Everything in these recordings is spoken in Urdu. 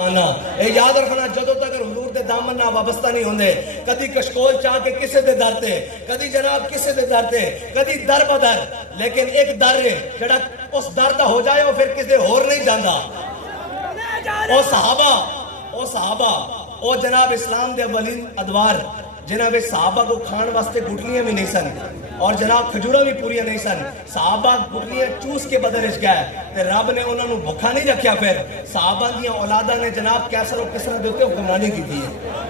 اے یاد رکھنا جدوں تک حضور دے دامن نہ وابستہ نہیں ہوندے کدی کشکول چاہ کے کسے دے در تے کدی جناب کسے دے در تے کدی در بدر لیکن ایک در ہے جڑا اس در دا ہو جائے وہ پھر کسے ہور نہیں جاندہ او صحابہ او جناب اسلام دے اولین ادوار جناب صحابہ کو کھان واسطے گھٹلیاں بھی نہیں سن اور جناب کھجورا بھی پوریاں نہیں سن صحابہ گھٹلیاں چوس کے بدل اچ گئے تے رب نے انہوں نے بھکھا نہیں رکھیا پھر صحابہ دیاں اولادہ نے جناب کیسر و کسرہ دیتے حکمرانی کی دی ہے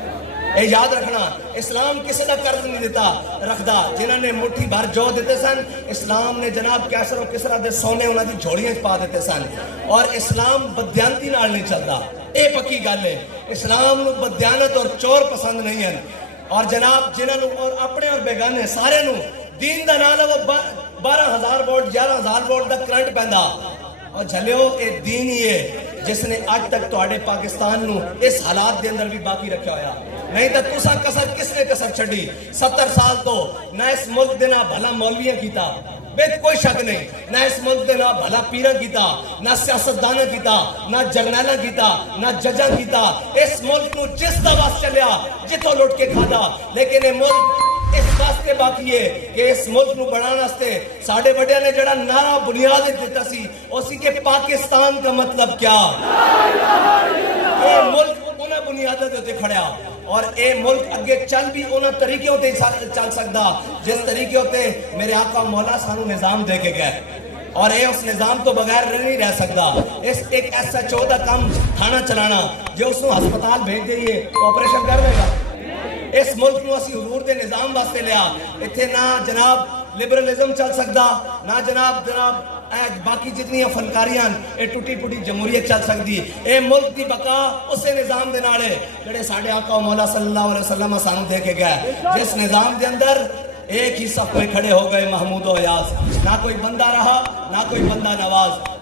اے یاد رکھنا اسلام کسی دا قرض نہیں دیتا رکھدا جنہوں نے مٹھی بھر جو دیتے سن اسلام نے جناب کیسر و کسرہ دے سونے انہوں دی جھوڑیاں پا دیتے سن اور اسلام بدیانتی نال نہیں چلدا اے پکی گل ہے اسلام نو بدیانت اور چور پسند نہیں ہیں اور جناب جنہوں اور اپنے اور بیگانے سارے نو دین دا نال وہ 12,000 وولٹ 11,000 وولٹ دا کرنٹ پیندا اور جھلیو اے دین ہی ہے جس نے آج تک توڑے پاکستان نو اس حالات دے اندر بھی باقی رکھا ہویا نہیں تو تسا کسر کس نے کسر چھڑی 70 سال تو نہ اس ملک دینا بھلا مولویاں کیتا بیت کوئی شک نہیں نہ اس ملک دینا بھلا پیرہ کیتا نہ سیاستدانہ کیتا نہ جرنیلہ کیتا نہ ججاں کیتا اس ملک نو جس دا واس چلیا جتوں لوٹ کے کھادا لیکن یہ ملک اس واسطے باقی ہے کہ اس ملک نو بڑھانا ستے ساڑھے بڑے نے جڑا نعرہ بنیاد دیتا سی اسی کے پاکستان کا مطلب کیا یہ ملک انہیں بنیادہ دیتے کھڑیا اور اے ملک اگے چل بھی انہیں طریقے ہوتے چل سکتا جس طریقے ہوتے میرے آقا مولا سانو نظام دے کے گئے اور اے اس نظام تو بغیر نہیں رہ سکتا اس ایک ایسا چودہ کام تھانا چلانا جو اس نو ہسپتال بھیج دئیے آپریشن کر دے گا اس ملک نو اسی حضور دے نظام واسطے لیا اتھے نہ جناب لبرلزم چل سکتا نہ جناب باقی جتنی فنکاریاں اے ٹوٹی پوٹی جمہوریت چل سکتی اے ملک دی بقا اسے نظام دے نالے جڑے ساڑھے آقا و مولا صلی اللہ علیہ وسلم سانو دے کے گئے جس نظام دے اندر ایک ہی صف میں کھڑے ہو گئے محمود و ایاز نہ کوئی بندہ رہا نہ کوئی بندہ نواز